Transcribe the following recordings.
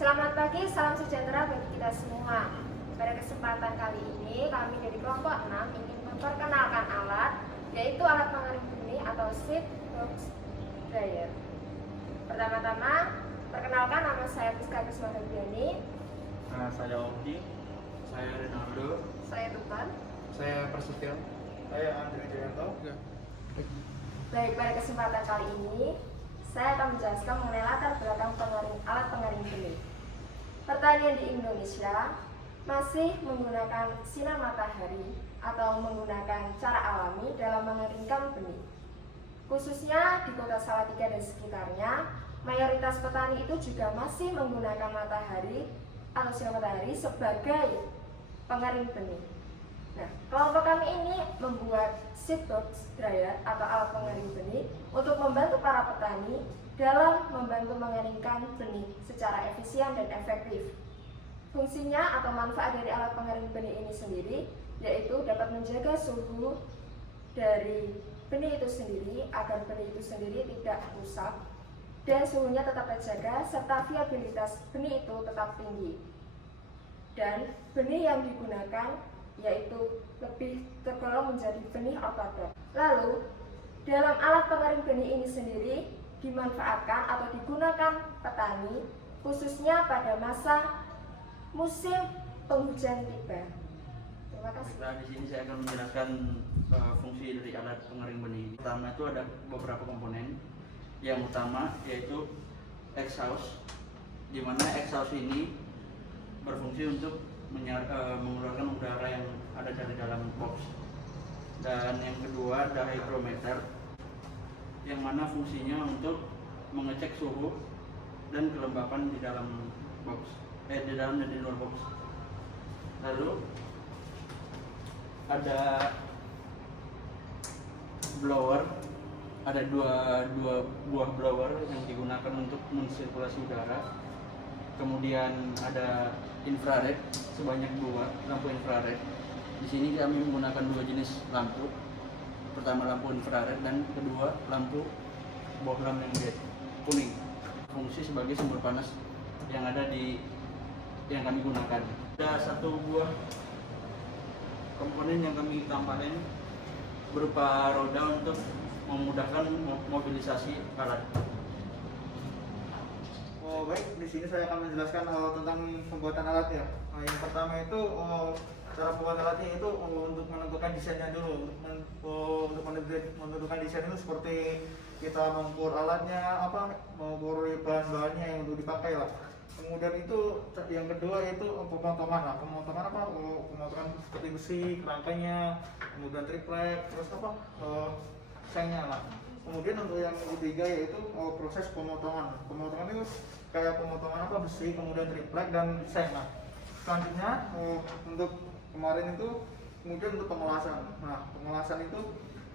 Selamat pagi, salam sejahtera bagi kita semua. Pada kesempatan kali ini, kami dari kelompok 6 ingin memperkenalkan alat, yaitu alat pengering benih atau seed box dryer. Pertama-tama, perkenalkan, nama saya Priska Kusuma Febriani. Saya Oki. Saya Ronaldo. Saya Tupan. Saya Prasetyo. Saya Andre Jayanto. Baik, pada kesempatan kali ini, saya akan menjelaskan mengenai latar belakang alat pengering benih. Pertanian di Indonesia masih menggunakan sinar matahari atau menggunakan cara alami dalam mengeringkan benih. Khususnya di kota Salatiga dan sekitarnya, mayoritas petani itu juga masih menggunakan matahari atau sinar matahari sebagai pengering benih. Nah, kelompok kami ini membuat seed box dryer atau alat pengering benih untuk membantu para petani dalam membantu mengeringkan benih secara efisien dan efektif. Fungsinya atau manfaat dari alat pengering benih ini sendiri yaitu dapat menjaga suhu dari benih itu sendiri agar benih itu sendiri tidak rusak dan suhunya tetap terjaga serta viabilitas benih itu tetap tinggi. Dan benih yang digunakan yaitu lebih tergolong menjadi benih ortodok. Lalu, dalam alat pengering benih ini sendiri dimanfaatkan atau digunakan petani khususnya pada masa musim penghujan tiba. Terima kasih. Nah, di sini saya akan menjelaskan fungsi dari alat pengering benih. Pertama itu ada beberapa komponen. Yang utama yaitu exhaust, di mana exhaust ini berfungsi untuk mengeluarkan udara yang ada dari dalam box. Dan yang kedua ada hydrometer, yang mana fungsinya untuk mengecek suhu dan kelembapan di dalam box, di dalam dan di luar box. Lalu ada blower, ada dua buah blower yang digunakan untuk mensirkulasi udara. Kemudian ada infrared sebanyak 2 lampu infrared. Di sini kami menggunakan 2 jenis lampu. Pertama lampu infrared dan kedua lampu bohlam yang kuning. Fungsi sebagai sumber panas yang ada yang kami gunakan. Ada 1 buah komponen yang kami tambahkan berupa roda untuk memudahkan mobilisasi alat. Oh baik, di sini saya akan menjelaskan tentang pembuatan alatnya. Yang pertama itu cara pembuatan alatnya itu untuk menentukan desainnya dulu. Untuk menentukan desain itu seperti kita mengukur alatnya, mengukur bahan-bahannya yang untuk dipakai lah. Kemudian itu yang kedua itu pemotongan. Nah, pemotongan pemotongan seperti besi, kerangkanya, kemudian triplek, terus sengnya lah. Kemudian untuk yang ketiga yaitu proses pemotongan. Pemotongan itu kayak pemotongan besi, kemudian triplek dan seng. Nah, selanjutnya untuk kemarin itu kemudian untuk pengelasan. Nah, pengelasan itu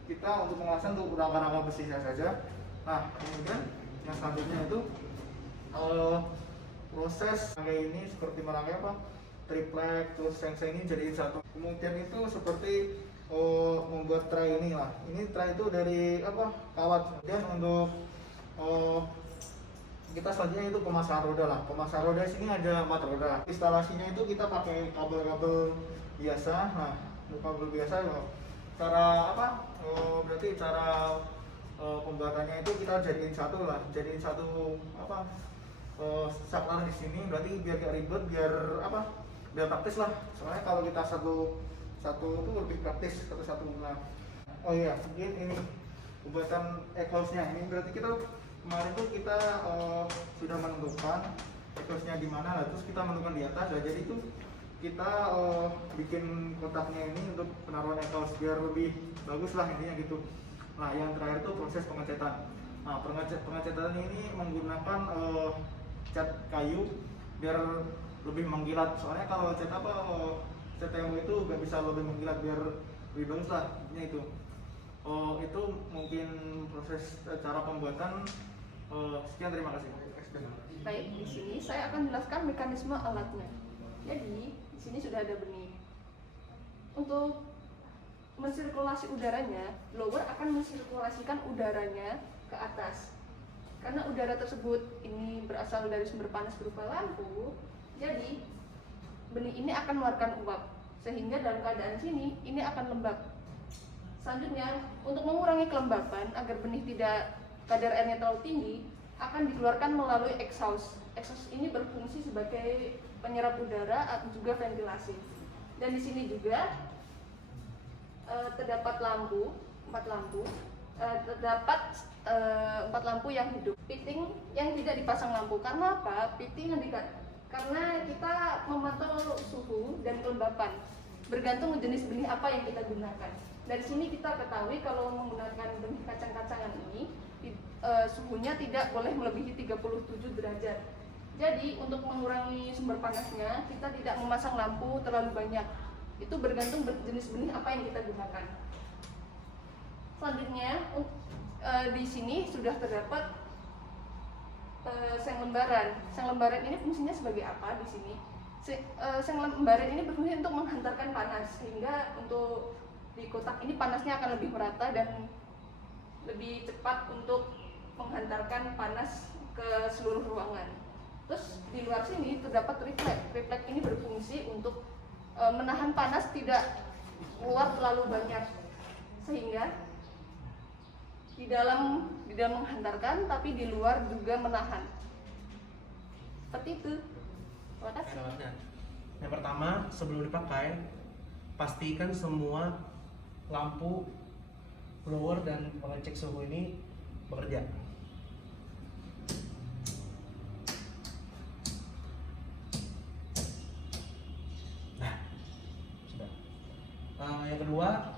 kita untuk pengelasan untuk rangka-rangka besi saja. Nah, kemudian yang selanjutnya itu proses kayak ini seperti merangkai triplek, terus seng-seng ini jadi satu. Kemudian itu seperti membuat tray ini lah. Ini tray itu dari kawat. Kemudian untuk kita selanjutnya itu pemasangan roda lah. Pemasangan roda sini ada 4 roda. Instalasinya itu kita pakai kabel-kabel biasa. Nah, kabel biasa cara berarti cara pembuatannya itu kita jadiin satu lah. Jadiin satu saklar di sini berarti biar gak ribet, biar praktis lah. Soalnya kalau kita satu itu lebih praktis satu. Nah, oh iya, mungkin ini pembuatan exhaust-nya. Ini berarti kita kemarin tuh kita sudah menentukan exhaust-nya di mana lah, terus kita menentukan di atas. Nah, jadi itu kita bikin kotaknya ini untuk penaruhan exhaust biar lebih bagus lah intinya gitu. Nah, yang terakhir itu proses pengecetan. Nah, pengecetan ini menggunakan cat kayu biar lebih mengkilat. Soalnya kalau cat CTMU itu gak bisa lebih mengkilat biar lebih bagus lah itu. Itu mungkin proses cara pembuatan. Sekian, terima kasih. Baik, di sini saya akan jelaskan mekanisme alatnya. Jadi di sini sudah ada benih. Untuk mensirkulasi udaranya, blower akan mensirkulasikan udaranya ke atas Karena udara tersebut ini berasal dari sumber panas berupa lampu, jadi benih ini akan mengeluarkan uap, sehingga dalam keadaan sini ini akan lembab. Selanjutnya, untuk mengurangi kelembapan agar benih tidak kadar airnya terlalu tinggi, akan dikeluarkan melalui exhaust. Exhaust ini berfungsi sebagai penyerap udara atau juga ventilasi. Dan di sini juga terdapat empat lampu yang hidup. Piting yang tidak dipasang lampu. Karena apa? Karena kita memantau suhu dan kelembapan, bergantung jenis benih apa yang kita gunakan. Dari sini kita ketahui kalau menggunakan benih kacang-kacangan ini suhunya tidak boleh melebihi 37 derajat. Jadi untuk mengurangi sumber panasnya, kita tidak memasang lampu terlalu banyak. Itu bergantung jenis benih apa yang kita gunakan. Selanjutnya di sini sudah terdapat seng lembaran. Seng lembaran ini fungsinya sebagai apa di sini? Seng lembaran ini berfungsi untuk menghantarkan panas, sehingga untuk di kotak ini panasnya akan lebih merata dan lebih cepat untuk menghantarkan panas ke seluruh ruangan. Terus di luar sini terdapat refleks. Refleks ini berfungsi untuk menahan panas tidak keluar terlalu banyak, sehingga di dalam menghantarkan tapi di luar juga menahan. Seperti itu. Terima kasih. Yang pertama, sebelum dipakai, pastikan semua lampu blower dan pengecek suhu ini bekerja. Nah, sudah. Yang kedua,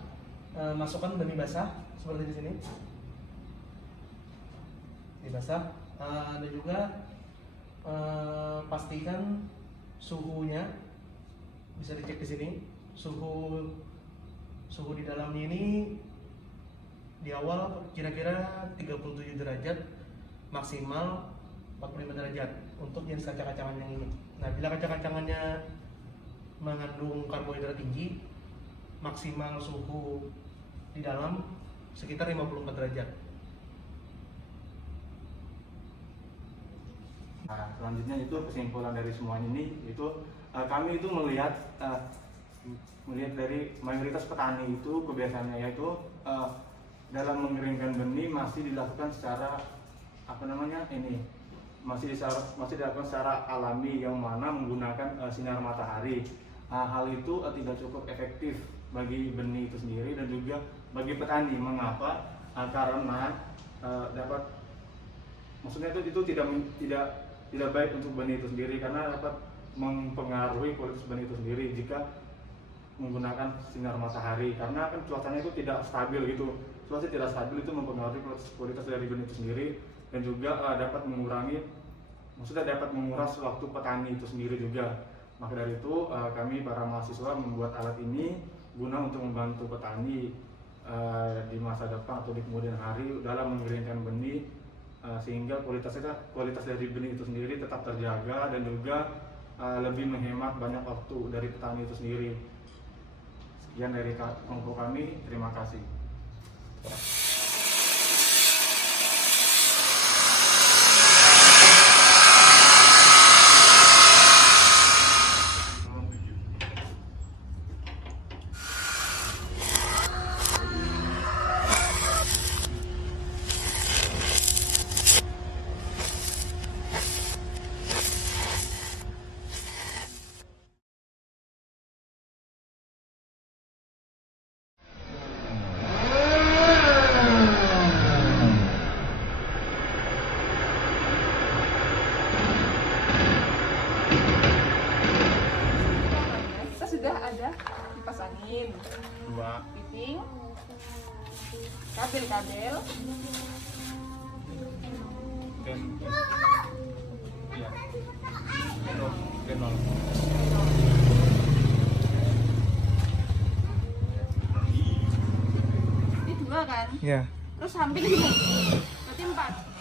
masukkan benih basah seperti di sini. Benih basah, dan juga pastikan suhunya bisa dicek di sini. Suhu di dalamnya ini di awal kira-kira 37 derajat, maksimal 45 derajat untuk jenis kacang-kacangan yang ini. Nah, bila kacang-kacangannya mengandung karbohidrat tinggi, maksimal suhu di dalam sekitar 54 derajat. Nah, selanjutnya itu kesimpulan dari semua ini itu kami itu melihat dari mayoritas petani itu kebiasaannya yaitu dalam mengeringkan benih masih dilakukan secara masih dilakukan secara alami, yang mana menggunakan sinar matahari. Hal itu tidak cukup efektif bagi benih itu sendiri dan juga bagi petani. Mengapa? Karena maksudnya itu tidak baik untuk benih itu sendiri, karena dapat mempengaruhi kualitas benih itu sendiri jika menggunakan sinar matahari, karena kan cuacanya itu tidak stabil gitu. Cuaca tidak stabil itu mempengaruhi kualitas dari benih itu sendiri, dan juga dapat menguras waktu petani itu sendiri juga. Maka dari itu kami para mahasiswa membuat alat ini guna untuk membantu petani di masa depan atau di kemudian hari dalam mengeringkan benih, sehingga kualitas dari benih itu sendiri tetap terjaga dan juga lebih menghemat banyak waktu dari petani itu sendiri. Sekian dari kelompok kami, terima kasih. Kita sudah ada kipas angin, piting, kabel-kabel, ini 2 kan? Ya. Terus samping ini, berarti 4.